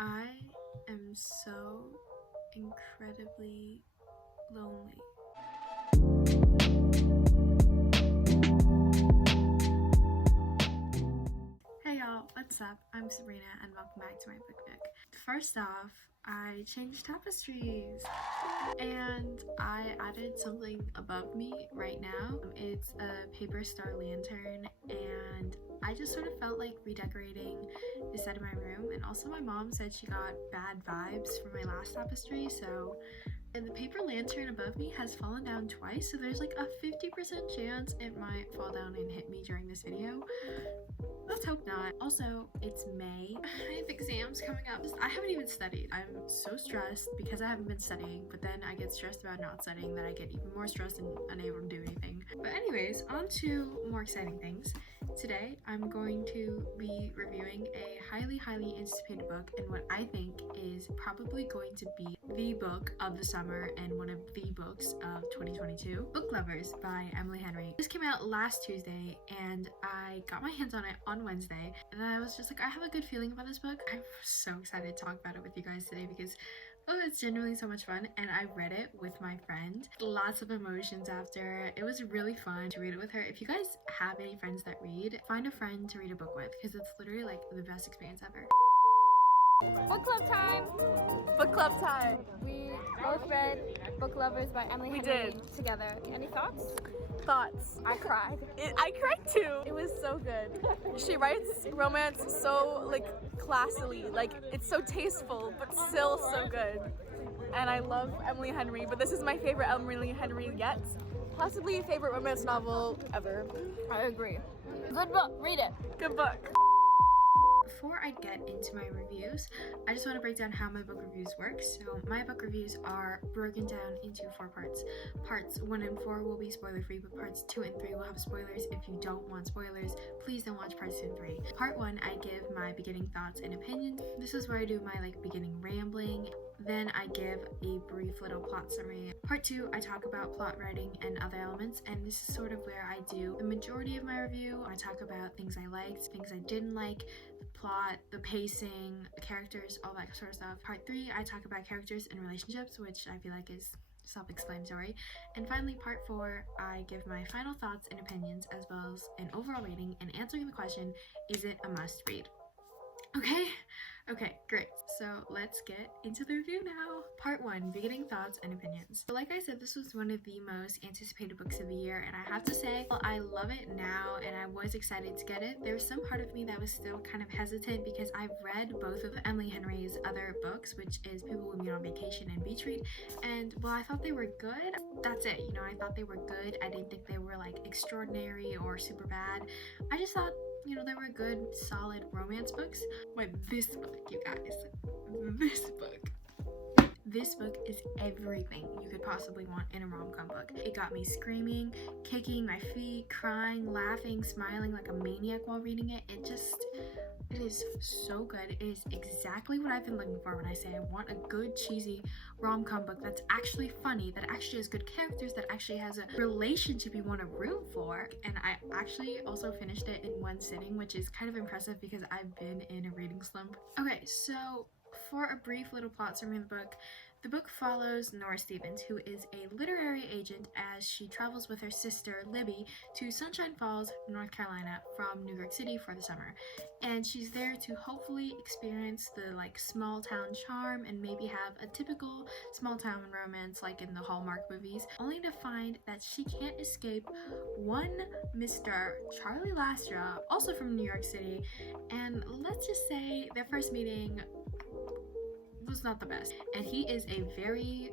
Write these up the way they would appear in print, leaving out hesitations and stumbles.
I am so incredibly lonely. Hey y'all, what's up? I'm Sabrina and welcome back to my book nook. First off, I changed tapestries and I added something above me right now. It's a paper star lantern and I just sort of felt like redecorating the side of my room, and also my mom said she got bad vibes from my last tapestry, so and the paper lantern above me has fallen down twice, so there's like a 50% chance it might fall down and hit me during this video. Let's hope not. Also, it's May. I have exams coming up. I haven't even studied. I'm so stressed because I haven't been studying, but then I get stressed about not studying, then I get even more stressed and unable to do anything. But anyways, on to more exciting things. Today, I'm going to be reviewing a highly anticipated book and what I think is probably going to be the book of the summer and one of the books of 2022, Book Lovers by Emily Henry. This came out last Tuesday and I got my hands on it on Wednesday, and I was just like, I have a good feeling about this book. I'm so excited to talk about it with you guys today because it's genuinely so much fun, and I read it with my friend. Lots of emotions after. It was really fun to read it with her. If you guys have any friends that read, find a friend to read a book with because it's literally like the best experience ever. Book club time! Book club time! We both read Book Lovers by Emily Henry together. Any thoughts? Thoughts. I cried. I cried too. It was so good. She writes romance so like classily, like it's so tasteful but still so good. And I love Emily Henry, but this is my favorite Emily Henry yet. Possibly favorite romance novel ever. I agree. Good book. Read it. Good book. Before I get into my reviews, I just want to break down how my book reviews work. So my book reviews are broken down into 4 parts. Parts 1 and 4 will be spoiler free, but parts 2 and 3 will have spoilers. If you don't want spoilers, please don't watch parts 2 and 3. Part 1, I give my beginning thoughts and opinions. This is where I do my beginning rambling. Then I give a brief little plot summary. Part 2, I talk about plot writing and other elements, and this is sort of where I do the majority of my review. I talk about things I liked, things I didn't like, the plot, the pacing, the characters, all that sort of stuff. Part 3, I talk about characters and relationships, which I feel like is self-explanatory. And finally, part 4, I give my final thoughts and opinions as well as an overall rating and answering the question, is it a must read? Okay, great. So let's get into the review now. Part 1, beginning thoughts and opinions. So like I said, this was one of the most anticipated books of the year, and I have to say, well, I love it now and I was excited to get it. There was some part of me that was still kind of hesitant because I've read both of Emily Henry's other books, which is People We Meet on Vacation and Beach Read, and while I thought they were good, that's it. I thought they were good. I didn't think they were extraordinary or super bad. I just thought they were good, solid romance books. But this book, you guys, this book is everything you could possibly want in a rom-com book. It got me screaming, kicking my feet, crying, laughing, smiling like a maniac while reading it. It is so good. It is exactly what I've been looking for when I say I want a good, cheesy rom-com book that's actually funny, that actually has good characters, that actually has a relationship you want to root for. And I actually also finished it in one sitting, which is kind of impressive because I've been in a reading slump. Okay, so for a brief little plot summary of the book follows Nora Stevens, who is a literary agent, as she travels with her sister Libby to Sunshine Falls, North Carolina from New York City for the summer. And she's there to hopefully experience the small town charm and maybe have a typical small town romance like in the Hallmark movies, only to find that she can't escape one Mr. Charlie Lastra, also from New York City. And let's just say their first meeting was not the best, and he is a very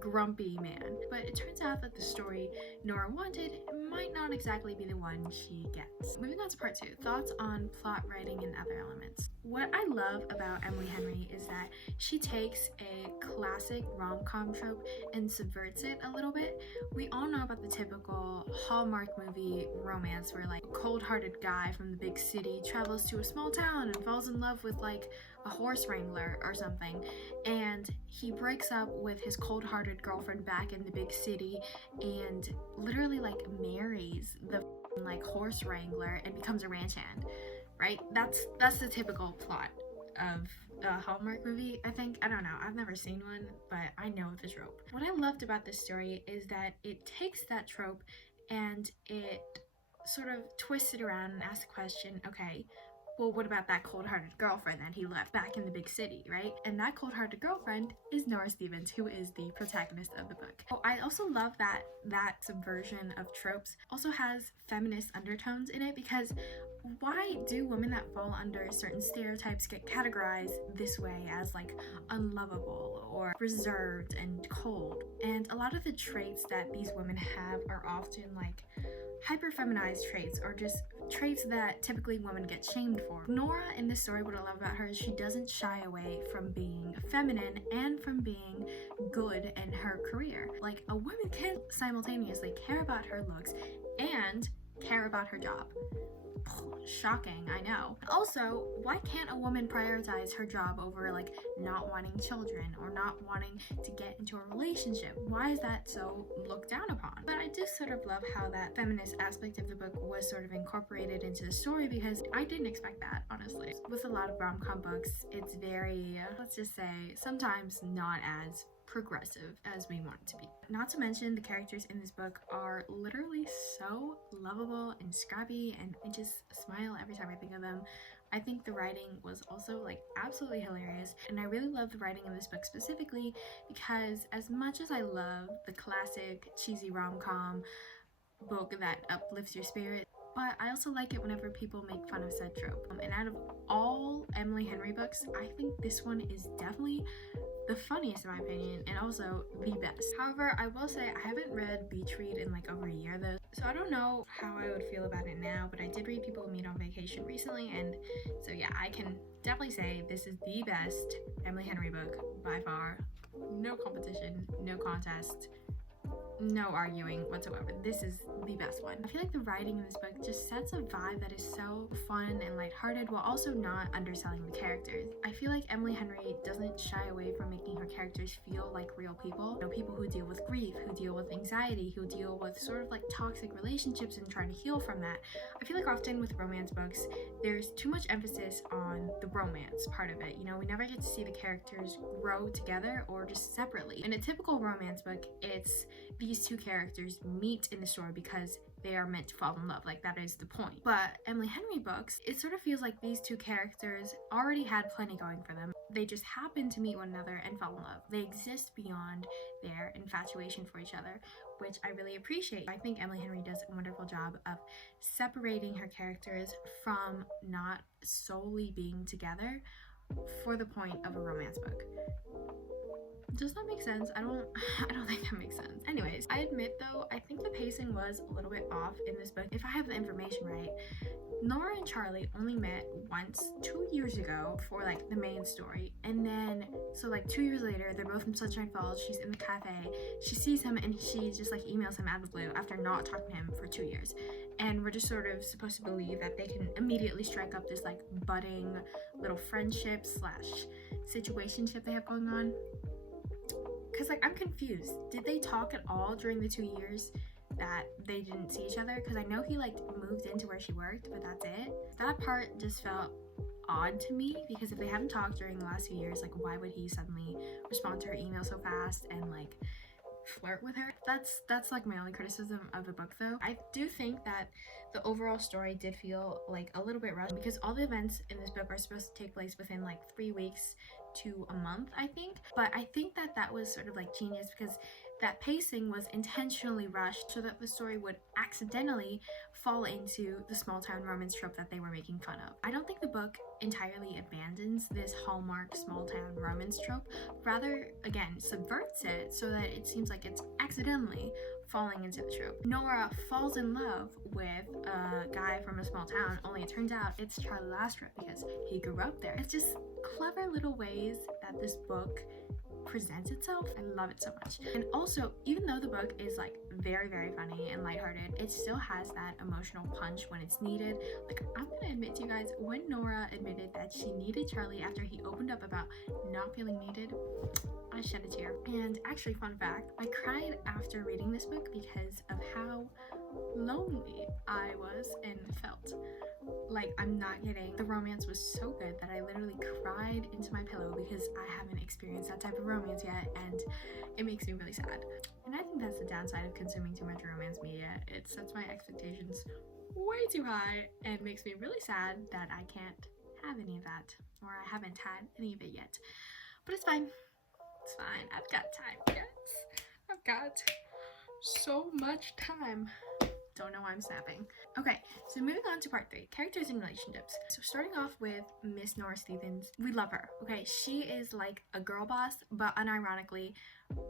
grumpy man. But it turns out that the story Nora wanted might not exactly be the one she gets. Moving on to part 2, thoughts on plot writing and other elements. What I love about Emily Henry is that she takes a classic rom-com trope and subverts it a little bit. We all know about the typical Hallmark movie romance where a cold-hearted guy from the big city travels to a small town and falls in love with a horse wrangler or something, and he breaks up with his cold-hearted girlfriend back in the big city and literally marries the horse wrangler and becomes a ranch hand, right? That's the typical plot of a Hallmark movie, I think. I don't know, I've never seen one, but I know the trope. What I loved about this story is that it takes that trope and it sort of twists it around and asks the question, okay, well, what about that cold-hearted girlfriend that he left back in the big city, right? And that cold-hearted girlfriend is Nora Stevens, who is the protagonist of the book. Oh, I also love that that subversion of tropes also has feminist undertones in it, because why do women that fall under certain stereotypes get categorized this way as like unlovable or reserved and cold? And a lot of the traits that these women have are often like hyper feminized traits, or just traits that typically women get shamed for. Nora in this story, what I love about her is she doesn't shy away from being feminine and from being good in her career. Like, a woman can simultaneously care about her looks and care about her job. Shocking, I know. Also, why can't a woman prioritize her job over like not wanting children or not wanting to get into a relationship? Why is that so looked down upon? But I do sort of love how that feminist aspect of the book was sort of incorporated into the story, because I didn't expect that, honestly. With a lot of rom-com books, it's very, let's just say, sometimes not as progressive as we want it to be. Not to mention, the characters in this book are literally so lovable and scrappy, and I just smile every time I think of them. I think the writing was also like absolutely hilarious, and I really love the writing in this book specifically because as much as I love the classic cheesy rom-com book that uplifts your spirit, but I also like it whenever people make fun of said trope. And out of all Emily Henry books, I think this one is definitely the funniest in my opinion, and also the best. However, I will say I haven't read Beach Read in like over a year though, so I don't know how I would feel about it now, but I did read People Meet on Vacation recently, and so yeah, I can definitely say this is the best Emily Henry book by far. No competition, no contest, no arguing whatsoever. This is the best one. I feel like the writing in this book just sets a vibe that is so fun and lighthearted while also not underselling the characters. I feel like Emily Henry doesn't shy away from making her characters feel like real people. You know, people who deal with grief, who deal with anxiety, who deal with sort of like toxic relationships and trying to heal from that. I feel like often with romance books, there's too much emphasis on the romance part of it. You know, we never get to see the characters grow together or just separately. In a typical romance book, it's these two characters meet in the story because they are meant to fall in love, like that is the point. But Emily Henry books, it sort of feels like these two characters already had plenty going for them. They just happened to meet one another and fall in love. They exist beyond their infatuation for each other, which I really appreciate. I think Emily Henry does a wonderful job of separating her characters from not solely being together for the point of a romance book. Does that make sense? I don't think that makes sense. Anyways, I admit though, I think the pacing was a little bit off in this book. If I have the information right, Nora and Charlie only met once 2 years ago for like the main story, and then so like 2 years later they're both in Sunshine Falls. She's in the cafe, she sees him, and she just like emails him out of the blue after not talking to him for 2 years, and we're just sort of supposed to believe that they can immediately strike up this like budding little friendship slash situationship they have going on. Because like I'm confused, did they talk at all during the 2 years that they didn't see each other? Because I know he like moved into where she worked, but that's it. That part just felt odd to me, because if they haven't talked during the last few years, like why would he suddenly respond to her email so fast and like flirt with her? That's like my only criticism of the book though. I do think that the overall story did feel like a little bit rushed, because all the events in this book are supposed to take place within like 3 weeks to a month, I think. But I think that that was sort of like genius, because that pacing was intentionally rushed so that the story would accidentally fall into the small town romance trope that they were making fun of. I don't think the book entirely abandons this Hallmark small town romance trope, rather again subverts it so that it seems like it's accidentally falling into the trope. Nora falls in love with a guy from a small town, only it turns out it's Charlie Lastrip because he grew up there. It's just clever little ways that this book presents itself. I love it so much. And also, even though the book is like very, very funny and lighthearted, it still has that emotional punch when it's needed. Like, I'm gonna admit to you guys, when Nora admitted that she needed Charlie after he opened up about not feeling needed, I shed a tear. And actually, fun fact, I cried after reading this book because of how lonely I was and felt. Like, I'm not kidding. The romance was so good that I literally cried into my pillow because I haven't experienced that type of romance yet, and it makes me really sad. And I think that's the downside of consuming too much romance media. It sets my expectations way too high and makes me really sad that I can't have any of that, or I haven't had any of it yet. But it's fine. It's fine. I've got time, guys. I've got so much time. Don't know why I'm snapping. Okay, so moving on to part 3, characters and relationships. So starting off with Miss Nora Stevens, we love her. Okay, she is like a girl boss, but unironically,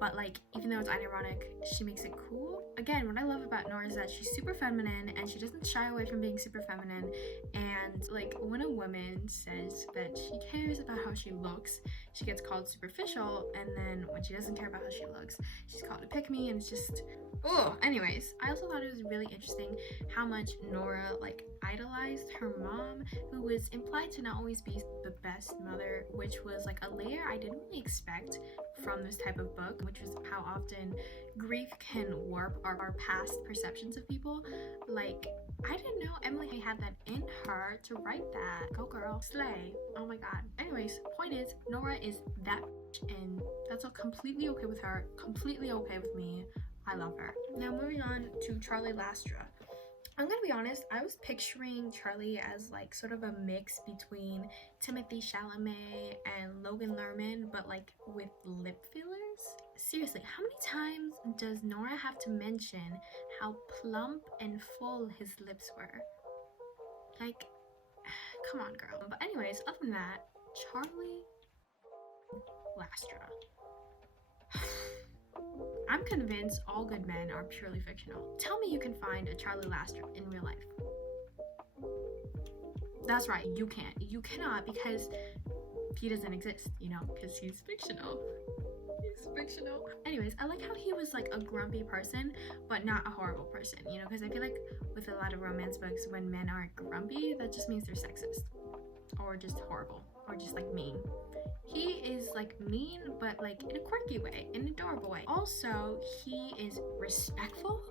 but like, even though it's unironic, she makes it cool. Again, what I love about Nora is that she's super feminine and she doesn't shy away from being super feminine. And like, when a woman says that she cares about how she looks, she gets called superficial, and then when she doesn't care about how she looks, she's called a pick-me, and it's just, oh. Anyways, I also thought it was really interesting how much Nora like idolized her mom, who was implied to not always be the best mother, which was like a layer I didn't really expect from this type of book, which was how often grief can warp our past perceptions of people. Like, I didn't know Emily had that in her to write that. Go girl, slay. Oh my god. Anyways, point is, Nora is that bitch, and that's all completely okay with her, completely okay with me. I love her. Now moving on to Charlie Lastra. I'm gonna be honest, I was picturing Charlie as like sort of a mix between Timothée Chalamet and Logan Lerman, but like with lip fillers. Seriously, how many times does Nora have to mention how plump and full his lips were? Like, come on, girl. But anyways, other than that, Charlie Lastra. I'm convinced all good men are purely fictional. Tell me you can find a Charlie Lastra in real life. That's right, you can't. You cannot, because he doesn't exist, you know, because he's fictional. He's fictional. Anyways, I like how he was like a grumpy person, but not a horrible person, you know, because I feel like with a lot of romance books, when men aren't grumpy, that just means they're sexist, or just horrible, or just like mean. He is like mean, but like in a quirky way, in an adorable way. Also, he is respectful.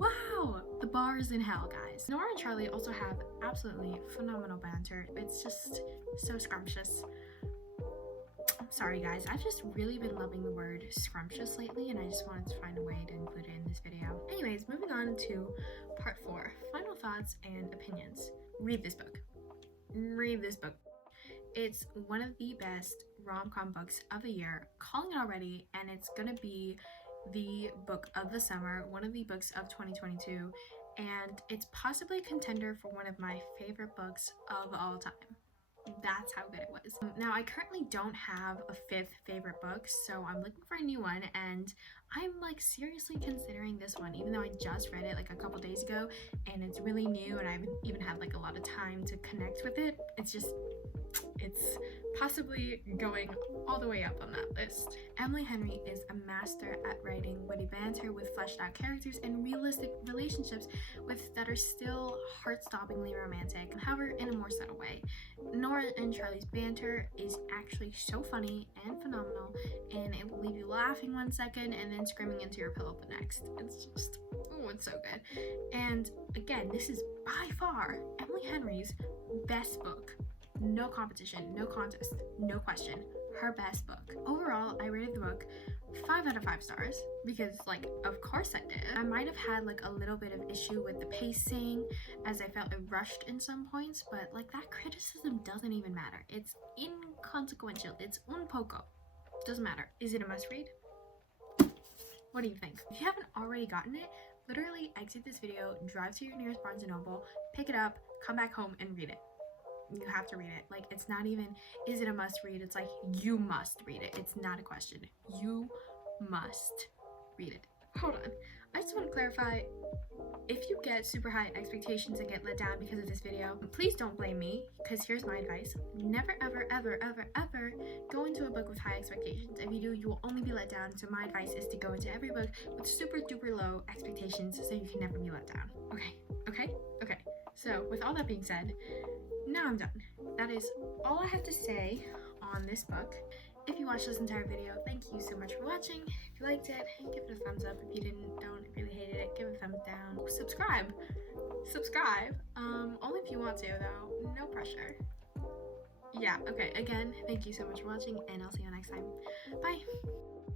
Wow, the bar is in hell, guys. Nora and Charlie also have absolutely phenomenal banter. It's just so scrumptious. I'm sorry, guys. I've just really been loving the word scrumptious lately, and I just wanted to find a way to include it in this video. Anyways, moving on to part 4, final thoughts and opinions. Read this book. Read this book. It's one of the best rom-com books of the year, calling it already, and it's gonna be the book of the summer, one of the books of 2022, and it's possibly a contender for one of my favorite books of all time. That's how good it was. Now, I currently don't have a 5th favorite book, so I'm looking for a new one, and I'm like seriously considering this one, even though I just read it like a couple days ago, and it's really new, and I haven't even had like a lot of time to connect with it. It's possibly going all the way up on that list. Emily Henry is a master at writing witty banter with fleshed out characters and realistic relationships that are still heart-stoppingly romantic, however in a more subtle way. Nora and Charlie's banter is actually so funny and phenomenal, and it will leave you laughing one second and then screaming into your pillow the next. It's just, oh, it's so good. And again, this is by far Emily Henry's best book. No competition, no contest, no question. Her best book. Overall, I rated the book 5 out of 5 stars because, like, of course I did. I might have had like a little bit of issue with the pacing, as I felt it rushed in some points, but like that criticism doesn't even matter. It's inconsequential. It's un poco. Doesn't matter. Is it a must read? What do you think? If you haven't already gotten it, literally exit this video, drive to your nearest Barnes & Noble, pick it up, come back home and read it. You have to read it. Like, it's not even, is it a must read? It's like, you must read it. It's not a question. You must read it. Hold on. I just want to clarify, if you get super high expectations and get let down because of this video, please don't blame me, because here's my advice. Never, ever, ever, ever, ever go into a book with high expectations. If you do, you will only be let down. So my advice is to go into every book with super duper low expectations so you can never be let down. Okay? So with all that being said, now I'm done. That is all I have to say on this book. if you watched this entire video, thank you so much for watching. If you liked it, give it a thumbs up. If you didn't, don't. If you really hated it, give it a thumbs down. Subscribe. Only if you want to, though. No pressure. Yeah, okay, again, thank you so much for watching, and I'll see you next time. Bye!